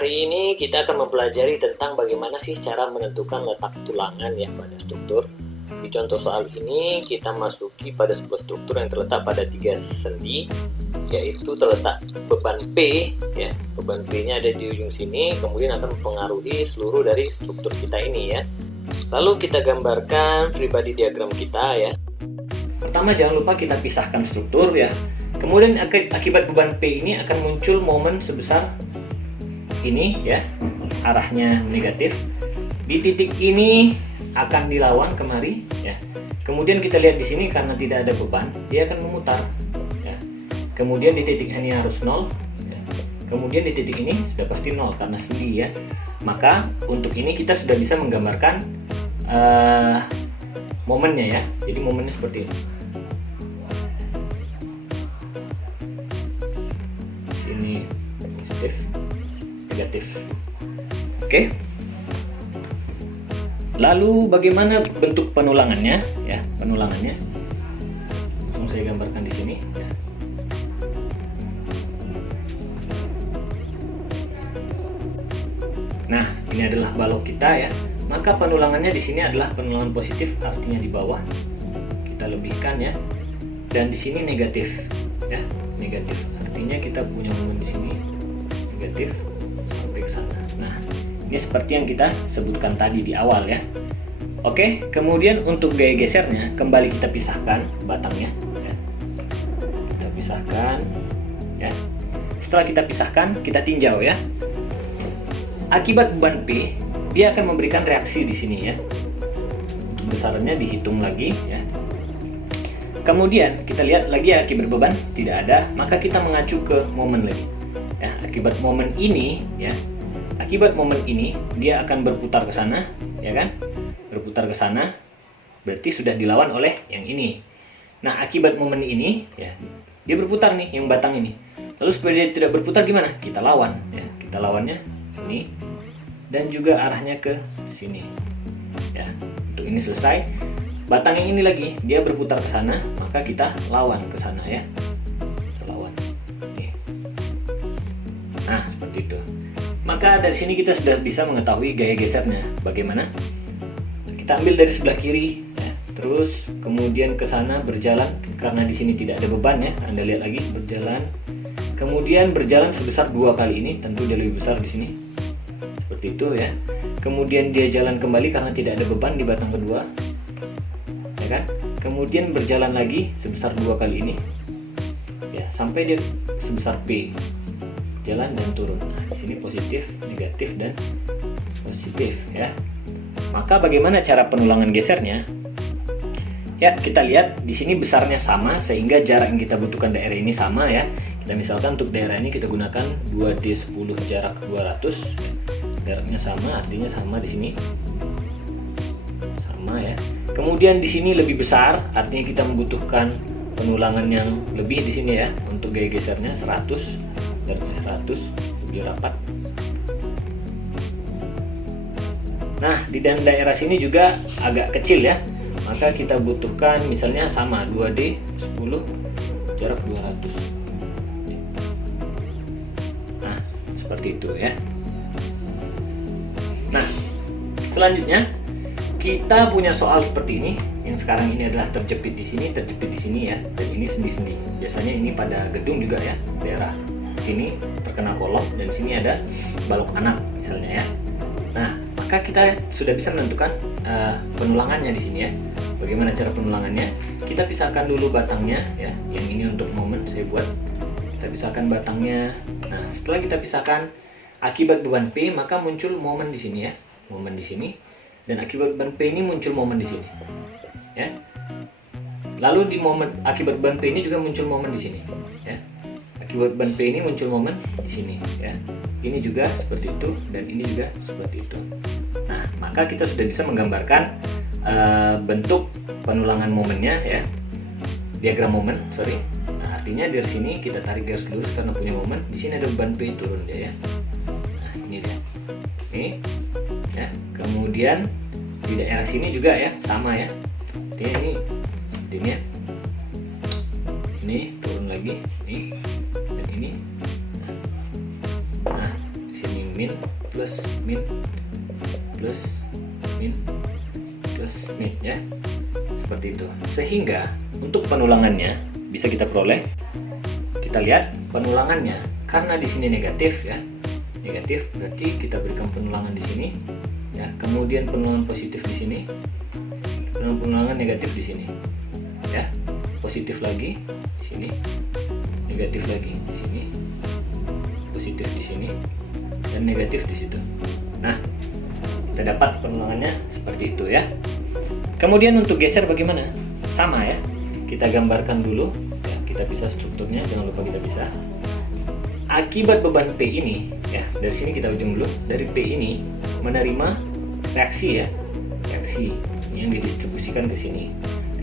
Hari ini kita akan mempelajari tentang bagaimana sih cara menentukan letak tulangan ya pada struktur. Di contoh soal ini kita masuki pada sebuah struktur yang terletak pada 3 sendi, yaitu terletak beban P ya. Beban P-nya ada di ujung sini, kemudian akan mempengaruhi seluruh dari struktur kita ini ya. Lalu kita gambarkan free body diagram kita ya. Pertama, jangan lupa kita pisahkan struktur ya. Kemudian akibat beban P ini akan muncul momen sebesar ini ya, arahnya negatif. Di titik ini akan dilawan kemari ya. Kemudian kita lihat di sini karena tidak ada beban, dia akan memutar ya. Kemudian di titik ini harus 0 ya. Kemudian di titik ini sudah pasti 0 karena sendi ya. Maka untuk ini kita sudah bisa menggambarkan momennya ya. Jadi momennya seperti ini. Sini positif, negatif. Oke. Lalu bagaimana bentuk penulangannya ya? Penulangannya langsung saya gambarkan di sini ya. Nah, ini adalah balok kita ya. Maka penulangannya di sini adalah penulangan positif, artinya di bawah. Kita lebihkan ya. Dan di sini negatif ya. Negatif artinya kita punya momen di sini negatif sampai ke sana. Nah, ini seperti yang kita sebutkan tadi di awal ya. Oke, kemudian untuk gaya gesernya kembali kita pisahkan batangnya ya. Kita pisahkan ya. Setelah kita pisahkan, kita tinjau ya. Akibat beban P, dia akan memberikan reaksi di sini ya. Untuk besarannya dihitung lagi ya. Kemudian kita lihat lagi ya, akibat beban tidak ada, maka kita mengacu ke momen lagi. Ya, akibat momen ini ya. Akibat momen ini dia akan berputar ke sana, ya kan? Berputar ke sana, berarti sudah dilawan oleh yang ini. Nah, akibat momen ini ya, dia berputar nih yang batang ini. Lalu supaya dia tidak berputar gimana? Kita lawan ya. Kita lawannya ini dan juga arahnya ke sini. Ya, untuk ini selesai. Batang yang ini lagi dia berputar ke sana, maka kita lawan ke sana ya. Kita lawan. Nih. Nah, seperti itu. Maka dari sini kita sudah bisa mengetahui gaya gesernya. Bagaimana? Kita ambil dari sebelah kiri, ya. Terus kemudian ke sana berjalan karena di sini tidak ada beban ya. Anda lihat lagi berjalan. Kemudian berjalan sebesar 2 kali ini, tentu dia lebih besar di sini. Seperti itu ya. Kemudian dia jalan kembali karena tidak ada beban di batang kedua. Ya kan? Kemudian berjalan lagi sebesar 2 kali ini. Ya, sampai dia sebesar P. Jalan dan turun. Nah, di sini positif, negatif dan positif ya. Maka bagaimana cara penulangan gesernya? Ya, kita lihat di sini besarnya sama sehingga jarak yang kita butuhkan daerah ini sama ya. Kita misalkan untuk daerah ini kita gunakan 2D10 jarak 200. Jaraknya sama, artinya sama di sini. Sama ya. Kemudian di sini lebih besar, artinya kita membutuhkan penulangan yang lebih di sini ya. Untuk gaya gesernya 100. Jaraknya 100 lebih rapat. Nah, di daerah sini juga agak kecil ya. Maka kita butuhkan misalnya sama 2D 10 jarak 200. Nah, seperti itu ya. Nah, selanjutnya kita punya soal seperti ini. Yang sekarang ini adalah terjepit di sini ya. Dan ini sendi-sendi. Biasanya ini pada gedung juga ya, daerah sini terkena kolom dan di sini ada balok anak misalnya ya. Nah, maka kita sudah bisa menentukan penulangannya di sini ya. Bagaimana cara penulangannya? Kita pisahkan dulu batangnya ya. Yang ini untuk momen saya buat. Kita pisahkan batangnya. Nah, setelah kita pisahkan akibat beban P, maka muncul momen di sini ya. Momen di sini dan akibat beban P ini muncul momen di sini. Ya. Lalu di momen akibat beban P ini juga muncul momen di sini ya. Akibat beban P ini muncul momen di sini ya. Ini juga seperti itu dan ini juga seperti itu. Nah, maka kita sudah bisa menggambarkan bentuk penulangan momennya ya. Diagram momen, sorry. Nah, artinya dari sini kita tarik garis lurus karena punya momen. Di sini ada beban P turun dia ya. Nah, ini dia. Ini ya. Kemudian di daerah sini juga ya, sama ya. Artinya ini seperti ini ya. Ini turun lagi, ini dan ini. Nah, sini min plus min plus min plus min ya, seperti itu. Sehingga untuk penulangannya bisa kita peroleh, kita lihat penulangannya karena di sini negatif ya, negatif berarti kita berikan penulangan di sini ya, kemudian penulangan positif di sini, penulangan negatif di sini ya, positif lagi di sini, negatif lagi di sini, positif di sini, dan negatif di situ. Nah, kita dapat penulangannya seperti itu ya. Kemudian untuk geser bagaimana? Sama ya, kita gambarkan dulu ya, kita pisah strukturnya, jangan lupa kita pisah. Akibat beban P ini ya, dari sini kita ujung dulu, dari P ini menerima reaksi ya, reaksi yang didistribusikan ke sini.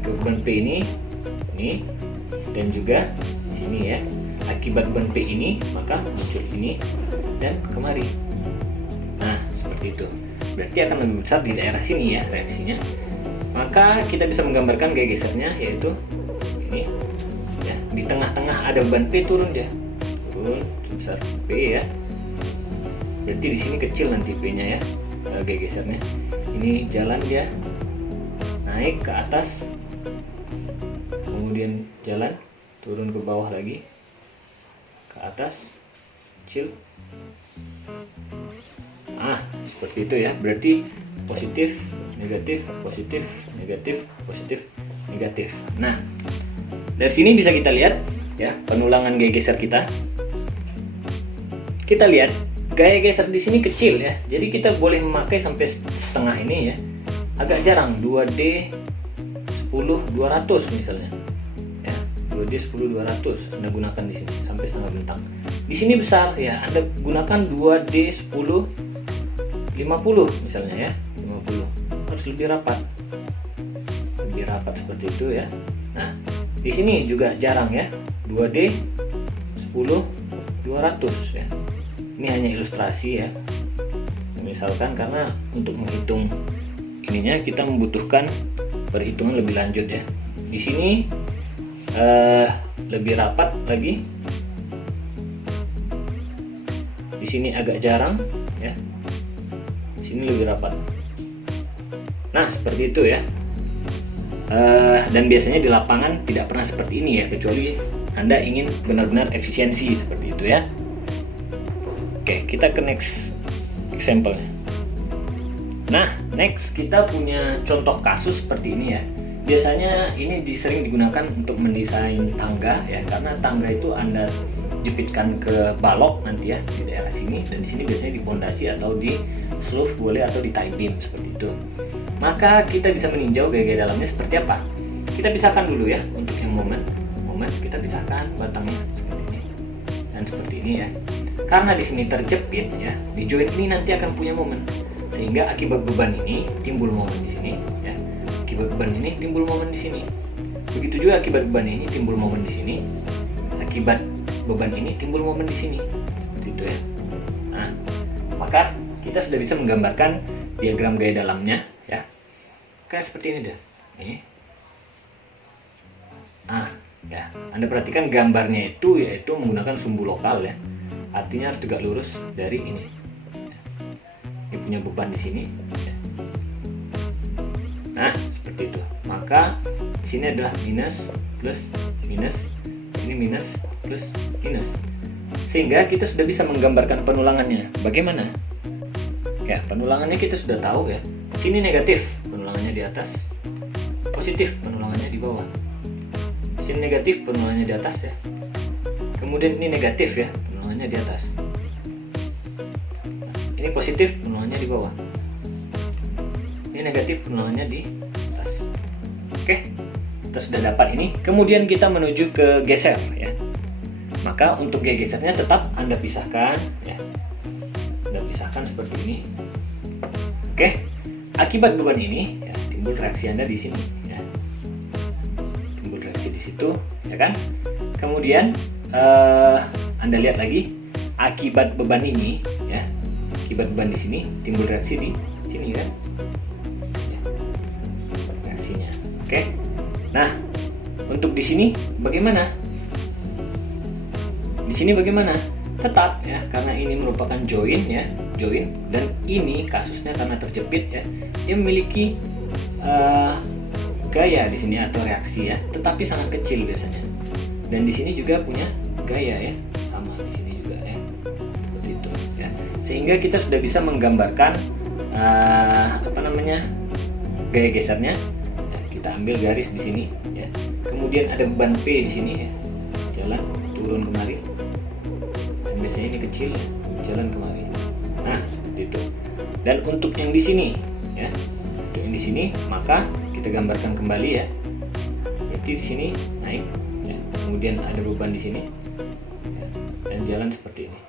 Beban P ini dan juga sini ya. Akibat beban P ini maka muncul ini dan kemari. Nah, seperti itu. Berarti akan lebih besar di daerah sini ya reaksinya. Maka kita bisa menggambarkan gaya gesernya, yaitu ini ya, di tengah-tengah ada beban P, turun dia, turun sebesar P ya. Berarti di sini kecil nanti P-nya ya, gaya gesernya. Ini jalan dia naik ke atas, kemudian jalan turun ke bawah lagi, ke atas, kecil. Seperti itu ya. Berarti positif, negatif, positif, negatif, positif, negatif. Nah, dari sini bisa kita lihat ya penulangan gaya geser kita. Kita lihat gaya geser di sini kecil ya. Jadi kita boleh memakai sampai setengah ini ya. Agak jarang 2D 10 200 misalnya. Ya, 2D 10 200 Anda gunakan di sini sampai setengah bintang. Di sini besar ya, Anda gunakan 2D 10 50 misalnya ya, 50. Harus lebih rapat seperti itu ya. Nah, di sini juga jarang ya, 2D 10 200 ya. Ini hanya ilustrasi ya, misalkan, karena untuk menghitung ininya kita membutuhkan perhitungan lebih lanjut ya. Di sini lebih rapat lagi, di sini agak jarang ya, di sini lebih rapat. Nah, seperti itu ya. Dan biasanya di lapangan tidak pernah seperti ini ya, kecuali Anda ingin benar-benar efisiensi seperti itu ya. Oke, kita ke next example. Nah, next kita punya contoh kasus seperti ini ya. Biasanya ini sering digunakan untuk mendesain tangga ya, karena tangga itu Anda jepitkan ke balok nanti ya di daerah sini, dan di sini biasanya di pondasi atau di slope boleh, atau di tie beam seperti itu. Maka kita bisa meninjau gaya-gaya dalamnya seperti apa. Kita pisahkan dulu ya untuk yang momen kita pisahkan batangnya seperti ini dan seperti ini ya. Karena di sini terjepit ya, di joint ini nanti akan punya momen, sehingga akibat beban ini timbul momen di sini ya. Akibat beban ini timbul momen di sini. Begitu juga akibat beban ini timbul momen di sini. Akibat beban ini timbul momen di sini. Seperti itu ya. Nah, maka kita sudah bisa menggambarkan diagram gaya dalamnya ya. Kayak seperti ini deh. Ini. Ya, Anda perhatikan gambarnya itu yaitu menggunakan sumbu lokal ya. Artinya harus tegak lurus dari ini. Ini punya beban di sini. Ya. Nah, seperti itu. Maka di sini adalah minus, plus, minus. Ini minus, plus, minus. Sehingga kita sudah bisa menggambarkan penulangannya. Bagaimana? Ya, penulangannya kita sudah tahu ya. Sini negatif, penulangannya di atas. Positif, penulangannya di bawah. Sini negatif, penulangannya di atas ya. Kemudian ini negatif ya, penulangannya di atas. Ini positif, penulangannya di bawah. Ini negatif, penulangannya di atas. Oke, kita sudah dapat ini. Kemudian kita menuju ke geser ya. Maka untuk gaya gesernya tetap Anda pisahkan ya. Anda pisahkan seperti ini. Oke, akibat beban ini ya, timbul reaksi Anda di sini ya. Timbul reaksi di situ ya kan. Kemudian Anda lihat lagi akibat beban ini ya. Akibat beban di sini timbul reaksi di sini kan. Ya. Reaksinya. Oke. Nah, untuk di sini bagaimana? Di sini bagaimana? Tetap ya, karena ini merupakan join ya, dan ini kasusnya karena terjepit ya, dia memiliki gaya di sini atau reaksi ya, tetapi sangat kecil biasanya. Dan di sini juga punya gaya ya, sama di sini juga ya, seperti itu ya. Sehingga kita sudah bisa menggambarkan gaya gesernya. Ya, kita ambil garis di sini ya. Kemudian ada beban P di sini ya, jalan turun kemari. Biasanya ini kecil ya, jalan kemari. Nah, seperti itu. Dan untuk yang di sini ya, untuk yang di sini maka kita gambarkan kembali ya. Berarti di sini naik ya. Kemudian ada beban di sini ya, dan jalan seperti ini.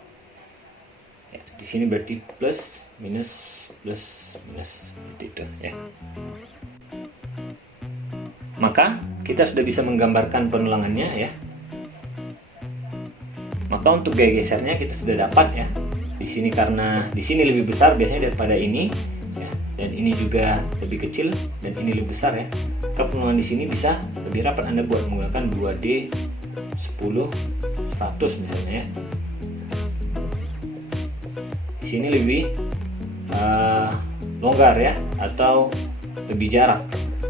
Ya, di sini berarti plus minus seperti itu ya. Maka kita sudah bisa menggambarkan penulangannya ya. Maka untuk gaya gesernya kita sudah dapat ya. Di sini karena di sini lebih besar biasanya daripada ini ya, dan ini juga lebih kecil dan ini lebih besar ya. Maka penulangan di sini bisa lebih rapat Anda buat menggunakan 2D 10 100 misalnya ya. Di sini lebih longgar ya, atau lebih jarak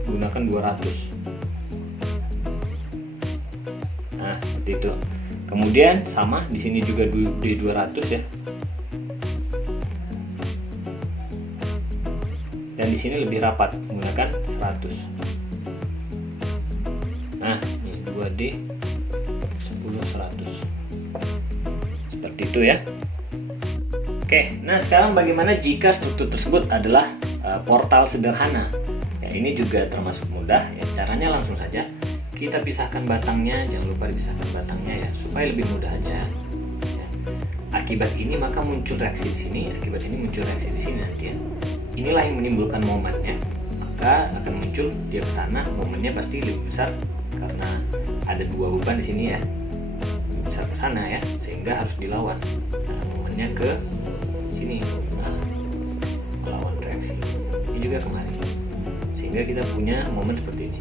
menggunakan 200. Nah, seperti itu. Kemudian sama di sini juga di 200 ya. Dan di sini lebih rapat menggunakan 100. Nah, ini 2D 10 100. Seperti itu ya. Oke, nah sekarang bagaimana jika struktur tersebut adalah portal sederhana? Ya, ini juga termasuk mudah ya. Caranya langsung saja. Kita pisahkan batangnya, jangan lupa dipisahkan batangnya ya, supaya lebih mudah aja. Ya. Akibat ini maka muncul reaksi di sini, akibat ini muncul reaksi di sini nanti ya. Inilah yang menimbulkan momennya, maka akan muncul dia ke sana, momennya pasti lebih besar karena ada dua beban di sini ya, lebih besar ke sana ya, sehingga harus dilawan. Nah, momennya ke sini, nah, melawan reaksi. Ini juga kemari, sehingga kita punya momen seperti ini.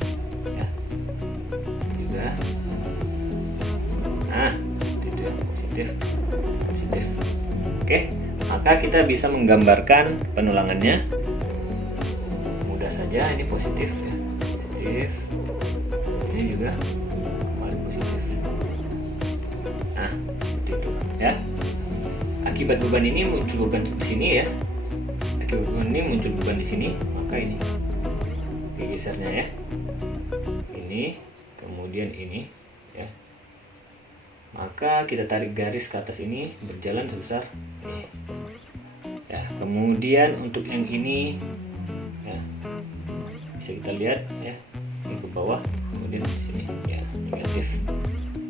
Nah, itu ya, positif. Oke, maka kita bisa menggambarkan penulangannya. Mudah saja, ini positif ya, positif. Ini juga kembali positif. Nah, seperti itu ya. Akibat beban ini muncul beban di sini ya. Akibat beban ini muncul beban di sini, maka ini gesernya ya. Ini, kemudian ini ya. Maka kita tarik garis ke atas ini berjalan sebesar ini ya. Kemudian untuk yang ini ya, bisa kita lihat ya, ini ke bawah, kemudian di sini ya, negatif.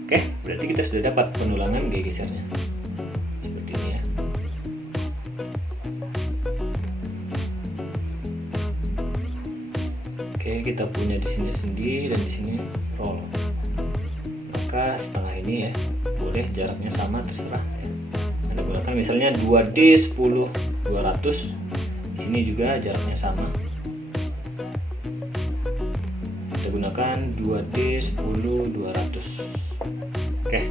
Oke, berarti kita sudah dapat penulangan gaya gesernya seperti ini ya. Oke, kita punya di sini sendi dan di sini roll. Maka setengah ini ya, boleh jaraknya sama, terserah ya. Anda gunakan misalnya 2D 10 200. Di sini juga jaraknya sama. Kita gunakan 2D 10 200. Oke.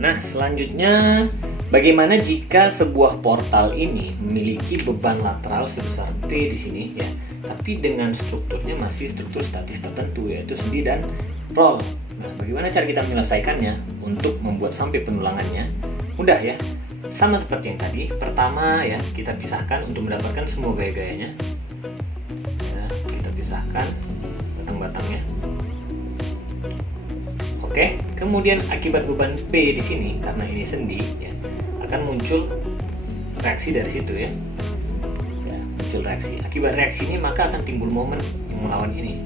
Nah, selanjutnya bagaimana jika sebuah portal ini memiliki beban lateral sebesar P di sini ya, tapi dengan strukturnya masih struktur statis tertentu, yaitu sendi dan roll. Nah, bagaimana cara kita menyelesaikannya untuk membuat sampai penulangannya? Mudah ya, sama seperti yang tadi. Pertama ya, kita pisahkan untuk mendapatkan semua gaya-gayanya ya, kita pisahkan batang-batangnya. Oke, kemudian akibat beban P di sini, karena ini sendi ya, akan muncul reaksi dari situ ya. Ya, muncul reaksi. Akibat reaksi ini maka akan timbul momen yang melawan ini.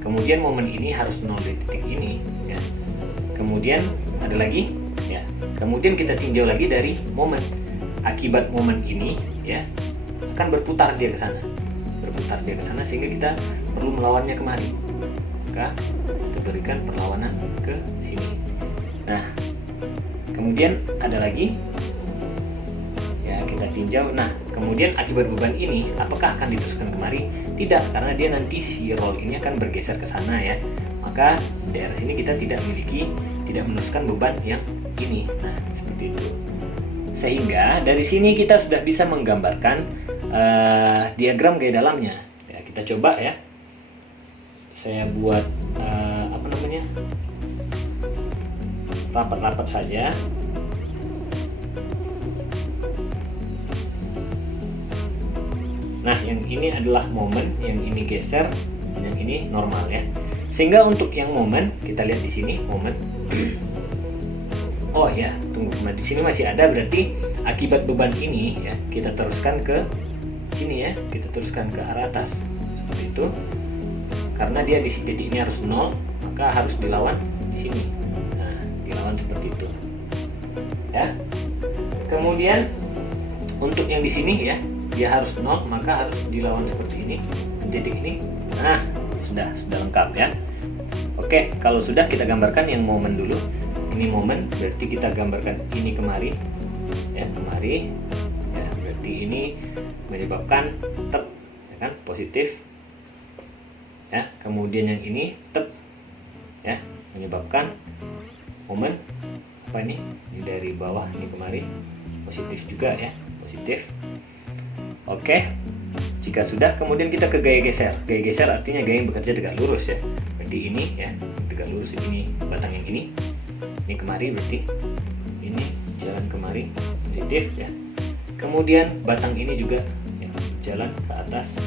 Kemudian momen ini harus 0 di titik ini ya. Kemudian ada lagi ya. Kemudian kita tinjau lagi dari momen. Akibat momen ini ya akan berputar dia ke sana. Berputar dia ke sana sehingga kita perlu melawannya kemari. Maka kita berikan perlawanan ke sini. Nah, kemudian ada lagi ya, kita tinjau. Nah, kemudian akibat beban ini apakah akan diteruskan kemari? Tidak, karena dia nanti si roll ini akan bergeser ke sana ya. Maka di daerah sini kita tidak meneruskan beban yang ini. Nah, seperti itu. Sehingga dari sini kita sudah bisa menggambarkan diagram gaya dalamnya. Ya, kita coba ya. Saya buat rapat-rapat saja. Nah, yang ini adalah momen, yang ini geser, dan yang ini normal ya. Sehingga untuk yang momen, kita lihat di sini momen. Oh ya, tunggu. Nah, di sini masih ada, berarti akibat beban ini ya, kita teruskan ke sini ya, kita teruskan ke arah atas. Seperti itu. Karena dia di titik ini harus 0, maka harus dilawan di sini. Nah, dilawan seperti itu. Ya. Kemudian untuk yang di sini ya, dia harus 0, maka harus dilawan seperti ini. Titik ini. Nah, sudah lengkap ya. Oke, kalau sudah kita gambarkan yang momen dulu. Ini momen, berarti kita gambarkan ini kemari. Ya, kemari. Ya, berarti ini menyebabkan tep, ya kan, positif. Ya, kemudian yang ini tep, ya, menyebabkan momen apa ini? Ini dari bawah ini kemari, positif juga ya, positif. Oke, jika sudah, kemudian kita ke gaya geser. Gaya geser artinya gaya yang bekerja tegak lurus ya. Berarti ini ya, tegak lurus, ini batang yang ini kemari, berarti ini jalan kemari, positif ya. Kemudian batang ini juga ya, jalan ke atas,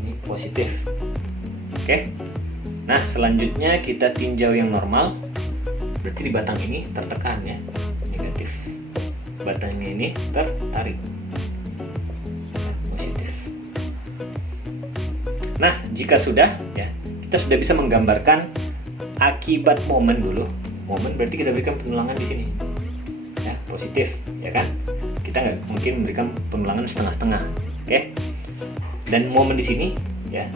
ini positif. Oke. Nah, selanjutnya kita tinjau yang normal. Berarti di batang ini tertekan ya, negatif. Batangnya ini tertarik. Nah, jika sudah ya, kita sudah bisa menggambarkan akibat momen dulu. Momen berarti kita berikan penulangan di sini. Ya, positif, ya kan? Kita nggak mungkin memberikan penulangan setengah-setengah. Oke. Dan momen di sini ya.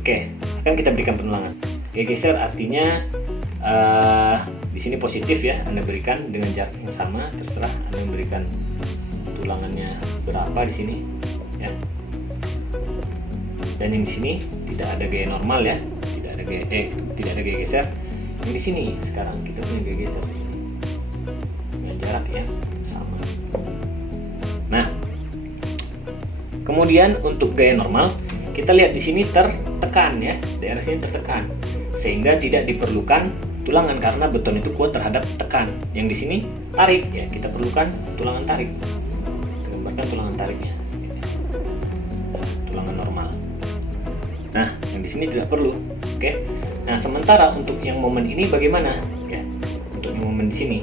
Oke, akan kita berikan penulangan. Gaya geser artinya di sini positif ya, Anda berikan dengan jarak yang sama, terserah Anda memberikan tulangannya berapa di sini ya. Dan yang di sini tidak ada gaya normal ya, tidak ada gaya geser. Yang di sini sekarang kita punya gaya geser di sini dengan jarak yang sama. Nah, kemudian untuk gaya normal kita lihat di sini tertekan ya, daerah sini tertekan, sehingga tidak diperlukan tulangan karena beton itu kuat terhadap tekan. Yang di sini tarik ya, kita perlukan tulangan tarik. Kita gambarkan tulangan tariknya, tulangan normal. Nah, yang di sini tidak perlu. Oke. Nah, sementara untuk yang momen ini bagaimana? Ya, untuk yang momen di sini.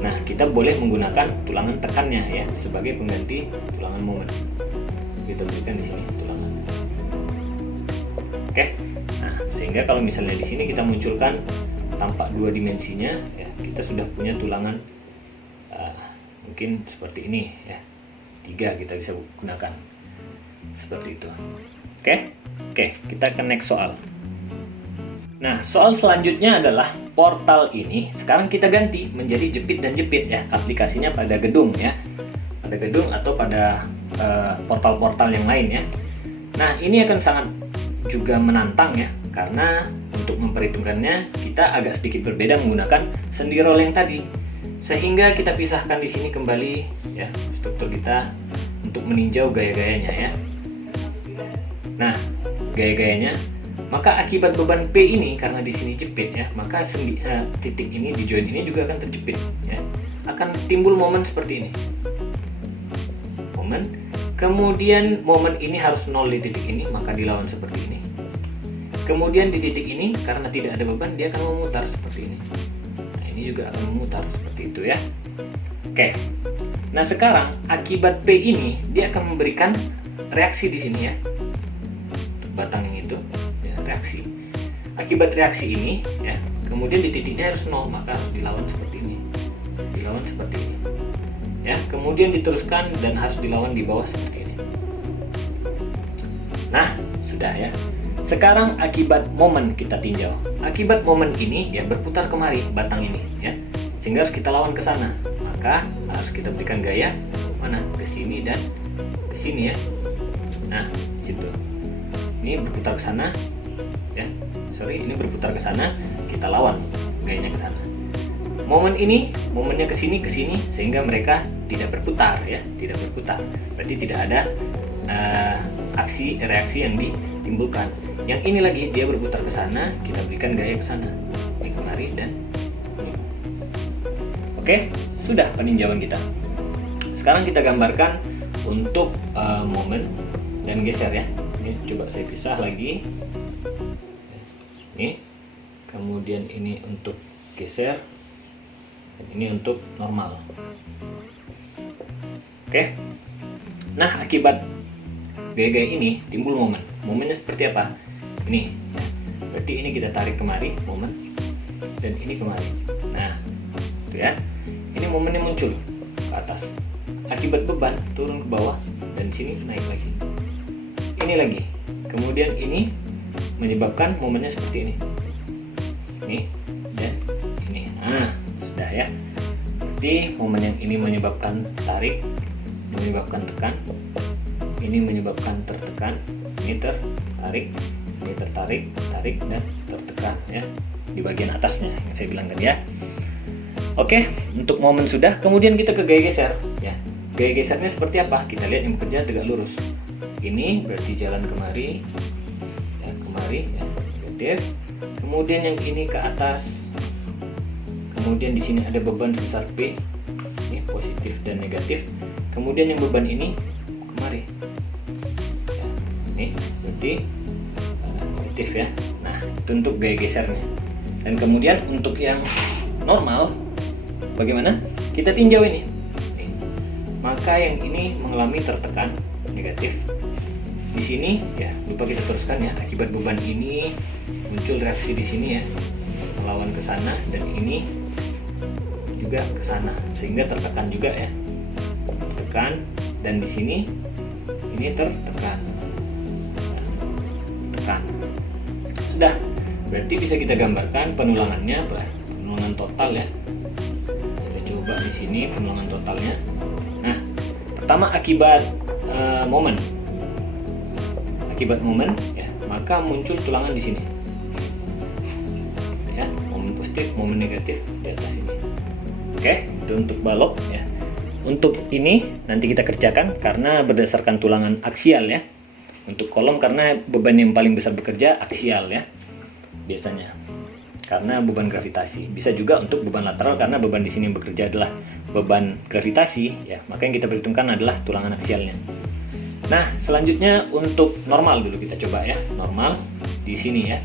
Nah, kita boleh menggunakan tulangan tekannya ya sebagai pengganti tulangan momen. Kita berikan di sini tulangan. Oke. Nah, sehingga kalau misalnya di sini kita munculkan tampak dua dimensinya, ya, kita sudah punya tulangan mungkin seperti ini ya. 3 kita bisa gunakan seperti itu. Oke, kita ke next soal. Nah, soal selanjutnya adalah portal ini. Sekarang kita ganti menjadi jepit dan jepit ya. Aplikasinya pada gedung ya. Pada gedung atau pada portal-portal yang lain ya. Nah, ini akan sangat juga menantang ya. Karena untuk memperhitungkannya kita agak sedikit berbeda menggunakan sendi roll yang tadi. Sehingga kita pisahkan di sini kembali ya struktur kita untuk meninjau gaya-gayanya ya. Nah, gaya-gayanya, maka akibat beban P ini karena di sini jepit ya, maka titik ini di join ini juga akan terjepit ya. Akan timbul momen seperti ini. Momen. Kemudian momen ini harus 0 di titik ini, maka dilawan seperti ini. Kemudian di titik ini karena tidak ada beban dia akan memutar seperti ini. Nah, ini juga akan memutar seperti itu ya. Oke. Nah, sekarang akibat P ini dia akan memberikan reaksi di sini ya. Batang yang itu ya, reaksi. Akibat reaksi ini ya, kemudian di titiknya harus 0, maka harus dilawan seperti ini. Dilawan seperti ini. Ya, kemudian diteruskan dan harus dilawan di bawah seperti ini. Nah, sudah ya. Sekarang akibat momen kita tinjau. Akibat momen ini ya berputar kemari batang ini ya. Sehingga harus kita lawan ke sana. Maka harus kita berikan gaya mana? Ke sini dan ke sini ya. Nah, situ. Ini berputar ke sana ya. Ini berputar ke sana, kita lawan gayanya ke sana. momen ini, momennya ke sini sehingga mereka tidak berputar ya, tidak berputar. Berarti tidak ada reaksi yang ditimbulkan. Yang ini lagi dia berputar ke sana, kita berikan gaya ke sana, ini kemari dan ini. Oke, sudah peninjauan kita. Sekarang kita gambarkan untuk momen dan geser ya. Ini coba saya pisah lagi. Ini, kemudian ini untuk geser, dan ini untuk normal. Oke. Nah, akibat gaya-gaya ini timbul momen. Momennya seperti apa? Ini. Ya. Berarti ini kita tarik kemari, momen, dan ini kemari. Nah, itu ya. Ini momennya muncul ke atas. Akibat beban turun ke bawah dan sini naik lagi. Ini lagi. Kemudian ini menyebabkan momennya seperti ini. Ini dan ini. Nah, sudah ya. Jadi momen yang ini menyebabkan tarik, menyebabkan tekan, ini menyebabkan tertekan, ini tertarik, ini tertarik, tarik dan tertekan ya di bagian atasnya yang saya bilang tadi ya. Oke, untuk momen sudah. Kemudian kita ke gaya geser ya. Gaya gesernya seperti apa? Kita lihat yang bekerja tegak lurus. Ini berarti jalan kemari, ya, kemari, ya, negatif. Kemudian yang ini ke atas. Kemudian di sini ada beban sebesar P, ini positif dan negatif. Kemudian yang beban ini kemari. Ya, ini berarti negatif ya. Nah, itu untuk gaya gesernya. Dan kemudian untuk yang normal, bagaimana? Kita tinjau ini. Maka yang ini mengalami tertekan negatif. Di sini ya lupa kita teruskan ya, akibat beban ini muncul reaksi di sini ya, melawan ke sana, dan ini juga ke sana sehingga tertekan juga ya. Tertekan, dan di sini ini tertekan. Nah, tekan. Sudah. Berarti bisa kita gambarkan penulangannya, penulangan total ya. Kita coba di sini penulangan totalnya. Nah, pertama akibat momen. Akibat momen ya, maka muncul tulangan di sini. Ya, momen positif, momen negatif di atas ini. Oke, itu untuk balok ya. Untuk ini nanti kita kerjakan karena berdasarkan tulangan aksial ya. Untuk kolom karena beban yang paling besar bekerja aksial ya. Biasanya. Karena beban gravitasi. Bisa juga untuk beban lateral karena beban di sini yang bekerja adalah beban gravitasi ya, maka yang kita perhitungkan adalah tulangan aksialnya. Nah, selanjutnya untuk normal dulu kita coba ya. Normal di sini ya.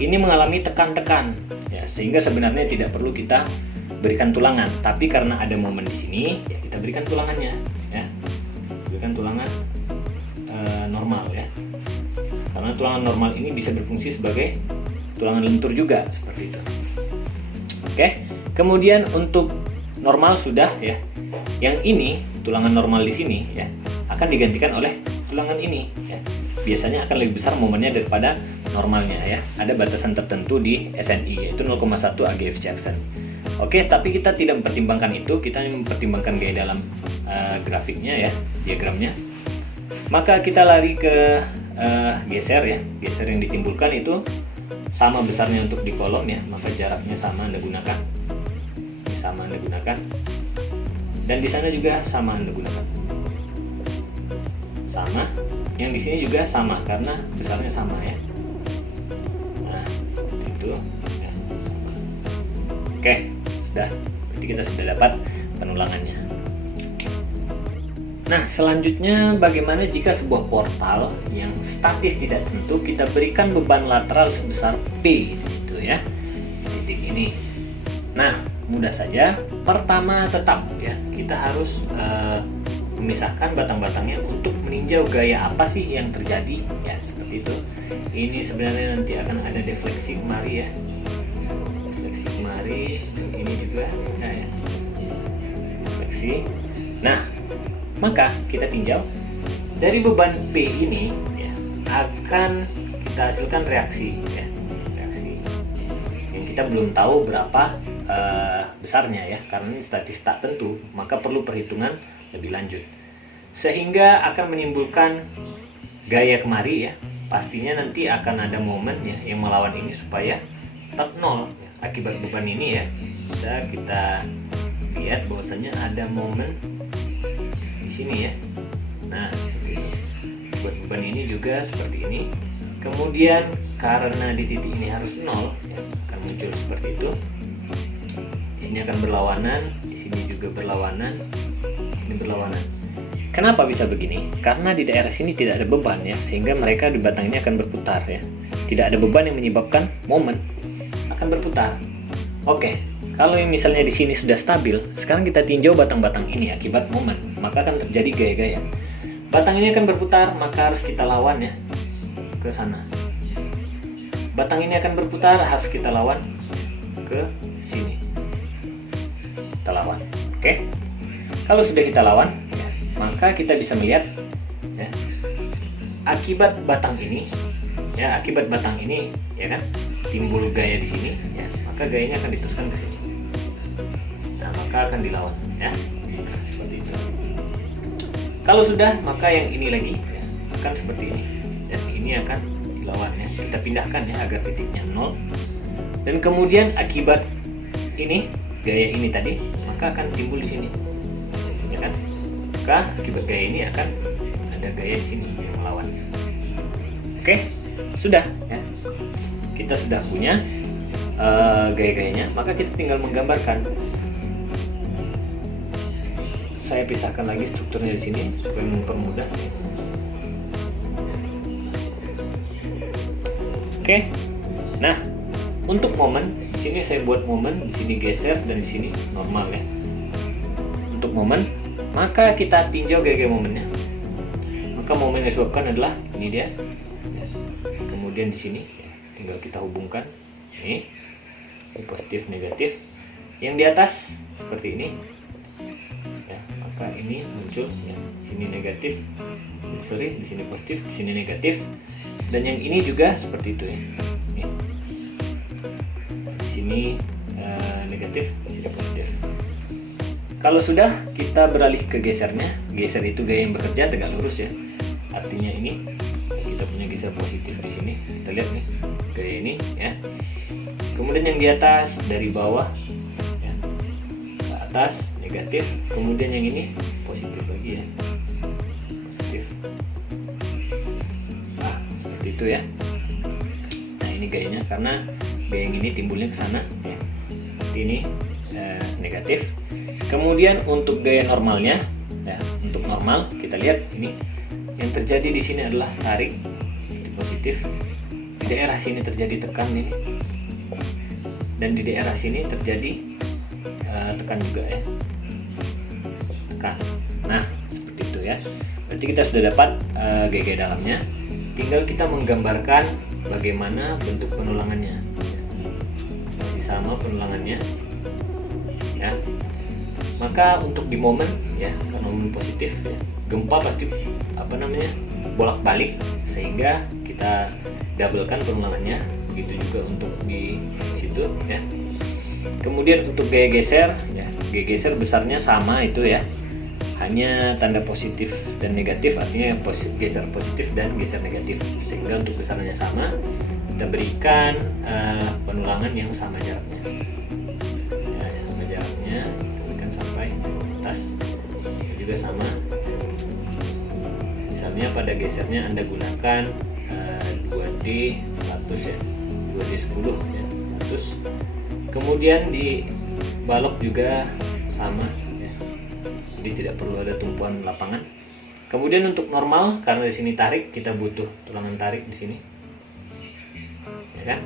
Ini mengalami tekan-tekan ya, sehingga sebenarnya tidak perlu kita berikan tulangan, tapi karena ada momen di sini ya kita berikan tulangannya ya. Berikan tulangan normal ya. Karena tulangan normal ini bisa berfungsi sebagai tulangan lentur juga seperti itu. Oke, kemudian untuk normal sudah ya. Yang ini tulangan normal di sini ya akan digantikan oleh tulangan ini ya. Biasanya akan lebih besar momennya daripada normalnya ya. Ada batasan tertentu di SNI yaitu 0,1 AGF Jackson. Oke, tapi kita tidak mempertimbangkan itu, kita mempertimbangkan gaya dalam grafiknya ya, diagramnya. Maka kita lari ke geser ya. Geser yang ditimbulkan itu sama besarnya untuk di kolom ya, maka jaraknya sama Anda gunakan. Ini sama Anda gunakan. Dan di sana juga sama Anda gunakan. Sama. Yang di sini juga sama karena besarnya sama ya. Nah, itu ya. Oke, sudah. Berarti kita sudah dapat penulangannya. Nah, selanjutnya bagaimana jika sebuah portal yang statis tidak tentu kita berikan beban lateral sebesar P di situ ya, titik ini. Nah, mudah saja. Pertama tetap ya, kita harus memisahkan batang-batangnya untuk meninjau gaya apa sih yang terjadi ya, seperti itu. Ini sebenarnya nanti akan ada defleksi kemari ya. Defleksi kemari, dan ini juga ada ya. Defleksi. Nah, maka kita tinjau dari beban P ini ya, akan kita hasilkan reaksi ya, reaksi yang kita belum tahu berapa besarnya ya, karena ini statis tak tentu, maka perlu perhitungan lebih lanjut sehingga akan menimbulkan gaya kemari ya. Pastinya nanti akan ada momen ya yang melawan ini supaya tetap 0 akibat beban ini ya. Bisa kita lihat bahwasanya ada momen di sini ya. Nah, seperti ini. Buat beban ini juga seperti ini. Kemudian karena di titik ini harus 0 ya, akan muncul seperti itu. Di sini akan berlawanan, di sini juga berlawanan, di sini berlawanan. Kenapa bisa begini? Karena di daerah sini tidak ada beban ya, sehingga mereka di batang ini akan berputar ya. Tidak ada beban yang menyebabkan momen akan berputar. Oke, kalau misalnya di sini sudah stabil, sekarang kita tinjau batang-batang ini akibat momen, maka akan terjadi gaya-gaya. Batang ini akan berputar, maka harus kita lawan ya ke sana. Batang ini akan berputar, harus kita lawan ke sini. Kita lawan. Oke. Kalau sudah kita lawan, ya, maka kita bisa melihat ya, akibat batang ini ya, ya kan, timbul gaya di sini ya, maka gayanya akan diteruskan ke sini. Nah, maka akan dilawan ya. Nah, seperti itu. Kalau sudah, maka yang ini lagi ya, akan seperti ini, dan ini akan dilawan ya. Kita pindahkan ya agar titiknya 0. Dan kemudian akibat ini, gaya ini tadi, maka akan timbul di sini, ya kan? Maka akibat gaya ini akan ada gaya di sini yang melawan. Oke, sudah ya. Kita sudah punya gaya-gayanya, maka kita tinggal menggambarkan. Saya pisahkan lagi strukturnya di sini supaya mempermudah. Oke. Nah, untuk momen di sini saya buat momen, di sini geser dan di sini normal ya. Untuk momen, maka kita tinjau gaya-gaya momennya. Maka momen yang disebabkan adalah ini dia. Kemudian di sini ya, tinggal kita hubungkan ini positif negatif. Yang di atas seperti ini. Ini muncul ya, sini negatif, di sini positif, di sini negatif, dan yang ini juga seperti itu ya. Ini. Di sini negatif, di sini positif. Kalau sudah, kita beralih ke gesernya. Geser itu gaya yang bekerja tegak lurus ya. Artinya ini kita punya geser positif di sini. Kita lihat nih gaya ini ya. Kemudian yang di atas dari bawah ya, ke atas negatif, kemudian yang ini positif lagi ya, positif. Nah, seperti itu ya. Nah, ini gayanya, karena gaya yang ini timbulnya ke sana ya. Ini negatif. Kemudian untuk gaya normalnya ya, untuk normal kita lihat ini yang terjadi di sini adalah tarik di positif. Di daerah sini terjadi tekan ini, dan di daerah sini terjadi tekan juga ya. Nah, seperti itu ya. Berarti kita sudah dapat gaya-gaya dalamnya. Tinggal kita menggambarkan bagaimana bentuk penulangannya. Masih sama penulangannya. Ya. Maka untuk di momen ya, karena momen positif ya, gempa pasti bolak-balik, sehingga kita doublekan penulangannya. Begitu juga untuk di situ ya. Kemudian untuk gaya geser ya, gaya geser besarnya sama itu ya. Hanya tanda positif dan negatif, artinya geser positif dan geser negatif, sehingga untuk besarannya sama. Kita berikan penulangan yang sama jaraknya ya, sama jaraknya kita berikan sampai atas. Ini juga sama, misalnya pada gesernya Anda gunakan 2D 100 ya, 2D 10 ya, 100. Kemudian di balok juga sama. Jadi tidak perlu ada tumpuan lapangan. Kemudian untuk normal, karena di sini tarik, kita butuh tulangan tarik di sini, ya kan?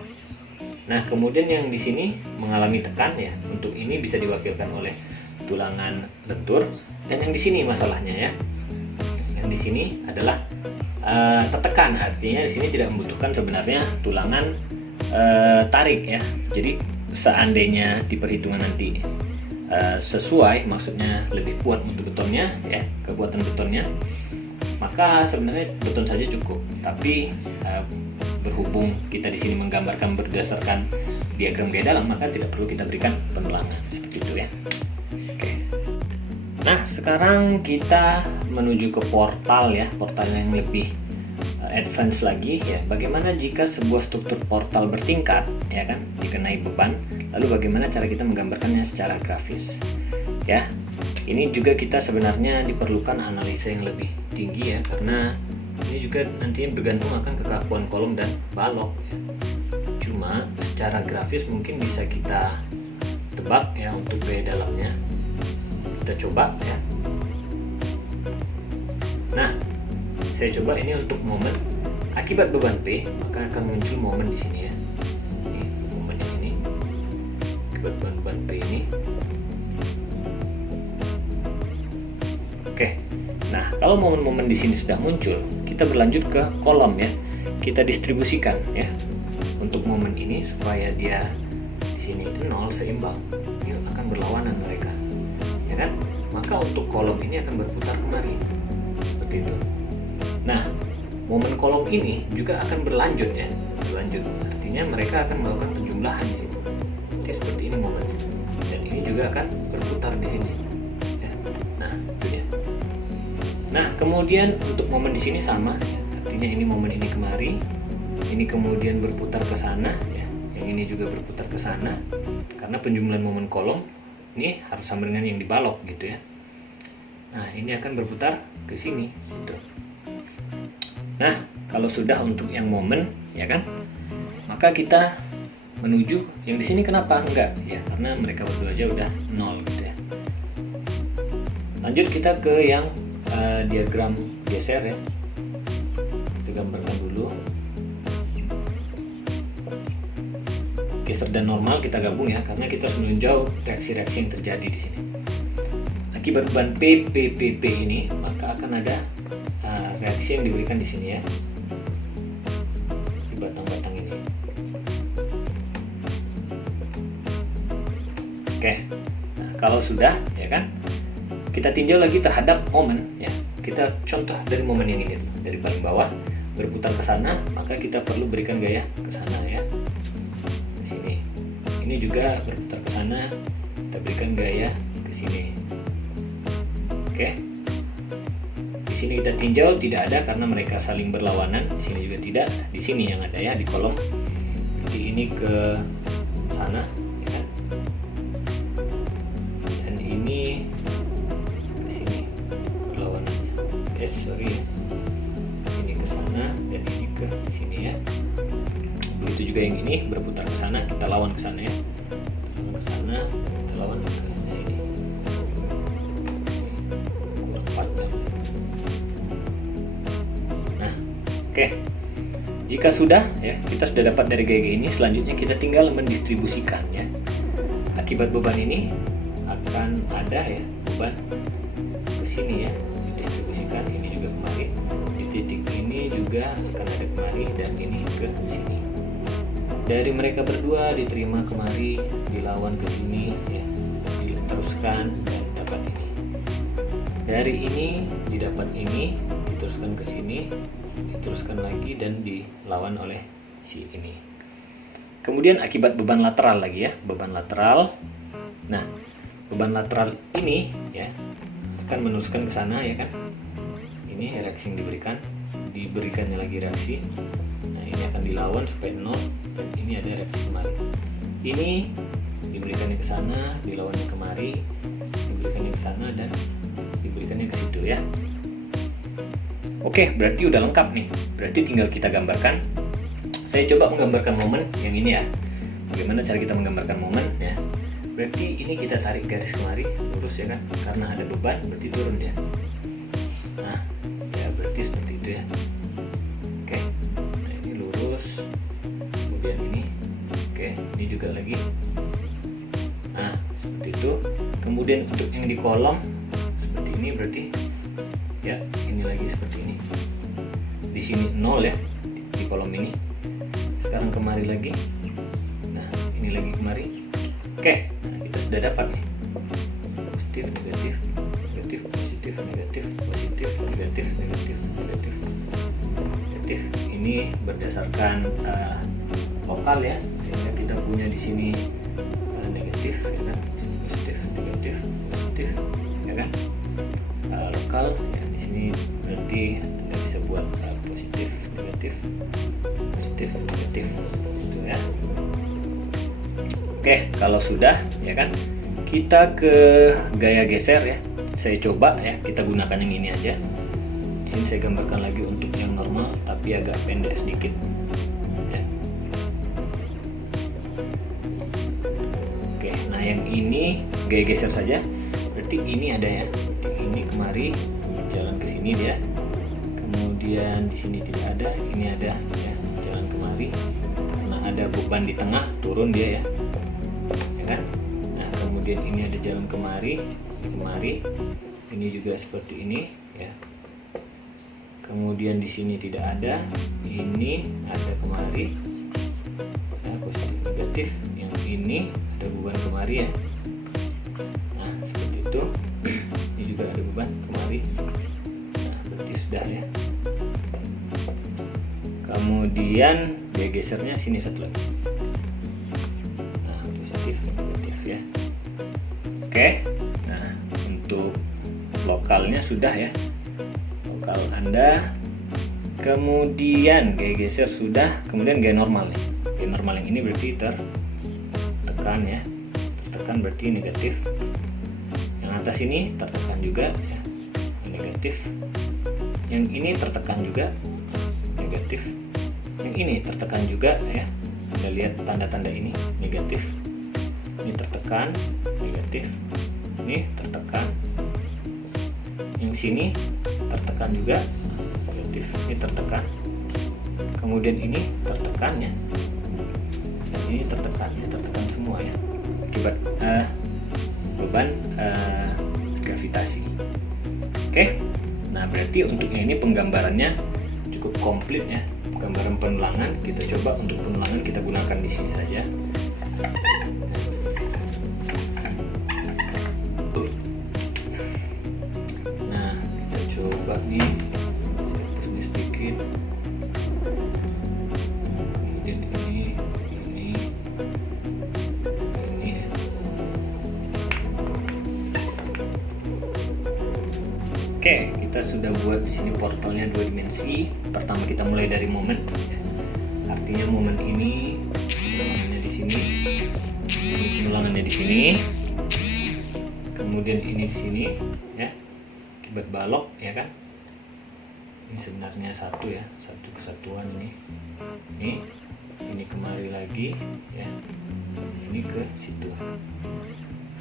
Nah, kemudian yang di sini mengalami tekan ya, untuk ini bisa diwakilkan oleh tulangan lentur. Dan yang di sini masalahnya ya, yang di sini adalah tertekan, artinya di sini tidak membutuhkan sebenarnya tulangan tarik ya. Jadi seandainya di perhitungan nanti sesuai, maksudnya lebih kuat untuk betonnya ya, kekuatan betonnya, maka sebenarnya beton saja cukup. Tapi berhubung kita di sini menggambarkan berdasarkan diagram gaya dalam, maka tidak perlu kita berikan penulangan seperti itu ya. Oke. Nah, sekarang kita menuju ke portal ya, portal yang lebih advance lagi ya. Bagaimana jika sebuah struktur portal bertingkat ya kan, dikenai beban. Lalu bagaimana cara kita menggambarkannya secara grafis, ya. Ini juga kita sebenarnya diperlukan analisa yang lebih tinggi ya, karena ini juga nantinya bergantung akan kekakuan kolom dan balok ya. Cuma secara grafis mungkin bisa kita tebak ya untuk gaya dalamnya. Kita coba ya. Nah, saya coba ini untuk momen akibat beban P, maka akan muncul momen di sini ya. Ini momen yang ini akibat beban P ini. Oke. Nah, kalau momen-momen di sini sudah muncul, kita berlanjut ke kolom ya. Kita distribusikan ya. Untuk momen ini supaya dia di sini 0 seimbang, ini akan berlawanan mereka. Ya kan? Maka untuk kolom ini akan berputar kemari. Seperti itu. Nah, momen kolom ini juga akan berlanjut ya, berlanjut. Artinya mereka akan melakukan penjumlahan di sini. Jadi seperti ini momennya. Dan ini juga akan berputar di sini. Ya. Nah, itu ya. Nah, kemudian untuk momen di sini sama ya. Artinya ini momen ini kemari, ini kemudian berputar ke sana ya. Yang ini juga berputar ke sana. Karena penjumlahan momen kolom ini harus sama dengan yang dibalok gitu ya. Nah, ini akan berputar ke sini gitu. Nah, kalau sudah untuk yang momen, ya kan, maka kita menuju yang di sini kenapa enggak? Ya, karena mereka berdua aja udah 0 gitu ya. Lanjut kita ke yang diagram geser ya. Kita gambarkan dulu. Geser dan normal kita gabung ya, karena kita harus meninjau reaksi-reaksi yang terjadi di sini. Akibat beban PPP ini, maka akan ada reaksi yang diberikan di sini ya, di batang-batang ini. Oke, nah kalau sudah ya kan, kita tinjau lagi terhadap momen ya. Kita contoh dari momen yang ini, dari paling bawah berputar ke sana, maka kita perlu berikan gaya ke sana ya. Di sini, ini juga berputar ke sana, kita berikan gaya ke sini. Oke. Di sini kita tinjau tidak ada karena mereka saling berlawanan. Di sini juga tidak. Di sini yang ada ya di kolom. Jadi ini ke sana, ya kan? Dan ini ke sini berlawanannya. Sorry. Ini ke sana dan ini ke sini ya. Begitu juga yang ini berputar ke sana, kita lawan ke sana ya. Ke sana, kita lawan ke sini. Kurang 4 jam. Oke, jika sudah ya, kita sudah dapat dari gaya ini, selanjutnya kita tinggal mendistribusikan ya. Akibat beban ini akan ada ya beban ke sini ya, didistribusikan. Ini juga kemari, di titik ini juga akan ada kemari dan ini ke sini. Dari mereka berdua diterima kemari, dilawan ke sini ya, diteruskan dan dapat ini. Dari ini didapat ini, diteruskan ke sini, diteruskan lagi dan dilawan oleh si ini. Kemudian akibat beban lateral lagi ya, beban lateral. Nah, beban lateral ini ya akan meneruskan ke sana ya kan. Ini reaksi yang diberikannya lagi reaksi. Nah, ini akan dilawan supaya 0 dan ini ada reaksi kemari. Ini diberikannya ke sana, dilawannya kemari, diberikannya ke sana dan diberikannya ke situ ya. Oke, berarti udah lengkap nih. Berarti tinggal kita gambarkan. Saya coba menggambarkan momen yang ini ya. Bagaimana cara kita menggambarkan momen ya? Berarti ini kita tarik garis kemari, lurus ya kan? Karena ada beban, berarti turun ya. Nah, ya berarti seperti itu ya. Oke, nah ini lurus. Kemudian ini, oke, ini juga lagi. Nah, seperti itu. Kemudian untuk yang di kolom seperti ini berarti ya, ini lagi seperti ini. Di sini 0 ya, di kolom ini. Sekarang kemari lagi. Nah, ini lagi kemari. Oke, nah kita sudah dapat nih. Positif, negatif, negatif, positif, negatif, positif, negatif, negatif, negatif, negatif. Ini berdasarkan lokal ya, sehingga kita punya di sini negatif ya kan, positif, negatif, positif ya kan. Lokal ya, di sini berarti Anda bisa buat positif, negatif, positif, negatif itu ya. Oke, kalau sudah ya kan, kita ke gaya geser ya. Saya coba ya, kita gunakan yang ini aja. Di sini saya gambarkan lagi untuk yang normal tapi agak pendek sedikit ya. Oke, nah yang ini gaya geser saja. Berarti ini ada ya. Ini kemari jalan ke sini dia. Kemudian di sini tidak ada, ini ada ya, jalan kemari. Karena ada beban di tengah, turun dia ya. Ya kan? Nah, kemudian ini ada jalan kemari, di kemari. Ini juga seperti ini ya. Kemudian di sini tidak ada, ini ada kemari. Nah, positif negatif. Yang ini ada beban kemari ya. Nah, seperti itu. Ini juga ada beban kemari. Nah, berarti sudah ya. Kemudian dia gesernya sini satu lagi. Nah, positif negatif ya. Oke. Nah, untuk lokalnya sudah ya. Lokal Anda. Kemudian gaya geser sudah. Kemudian gaya normal nih. Gaya normal yang ini berarti tertekan ya. Tertekan berarti negatif. Yang atas ini tertekan juga ya. Negatif. Yang ini tertekan juga negatif. Yang ini tertekan juga ya. Anda lihat tanda-tanda ini negatif. Ini tertekan negatif. Ini tertekan. Yang sini tertekan juga negatif. Ini tertekan. Kemudian ini tertekan ya. Dan ini tertekan ya, tertekan semua ya. Akibat beban gravitasi. Oke. Nah, berarti untuk yang ini penggambarannya cukup komplit ya. Gambaran penulangan, kita coba untuk penulangan kita gunakan di sini saja. Nah, kita coba nih, saya hapus ini sedikit. Kemudian ini ya. Oke, kita sudah buat di sini portalnya 2 dimensi. Pertama kita mulai dari momen. Artinya momen ini penulangannya di sini. Ini penulangannya di sini. Kemudian ini di sini ya. Akibat balok ya kan. Ini sebenarnya satu ya, satu kesatuan ini. Ini kemari lagi ya. Ini ke situ.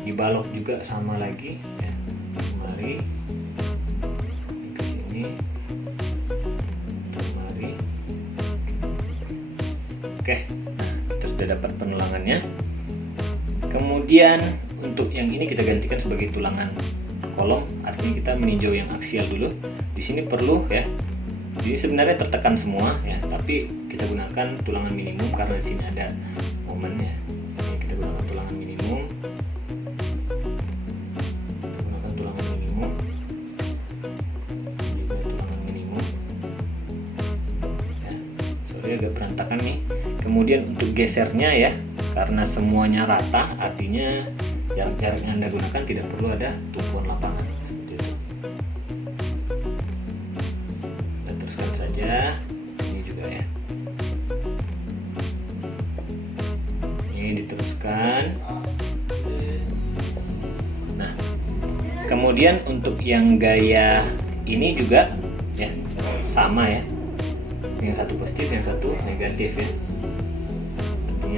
Di balok juga sama lagi ya. Kemari. Oke, kita sudah dapat penulangannya. Kemudian untuk yang ini kita gantikan sebagai tulangan kolom, artinya kita meninjau yang aksial dulu. Di sini perlu ya. Jadi sebenarnya tertekan semua ya, tapi kita gunakan tulangan minimum karena di sini ada momennya. Ini kita gunakan tulangan minimum. Gunakan tulangan minimum. Juga tulangan minimum. Ya, sorry agak berantakan nih. Kemudian untuk gesernya ya, karena semuanya rata, artinya jarak-jarak yang Anda gunakan tidak perlu ada tumpuan lapangan seperti itu. Kita teruskan saja, ini juga ya. Ini diteruskan. Nah, kemudian untuk yang gaya ini juga ya sama ya. Yang satu positif, yang satu negatif ya.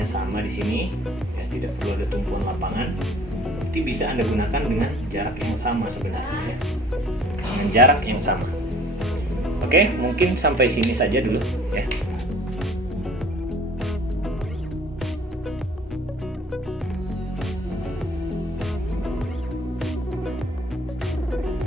Sama di sini ya, tidak perlu ada tumpuan lapangan. Nanti bisa Anda gunakan dengan jarak yang sama sebenarnya ya. Dengan jarak yang sama. Oke, mungkin sampai sini saja dulu ya.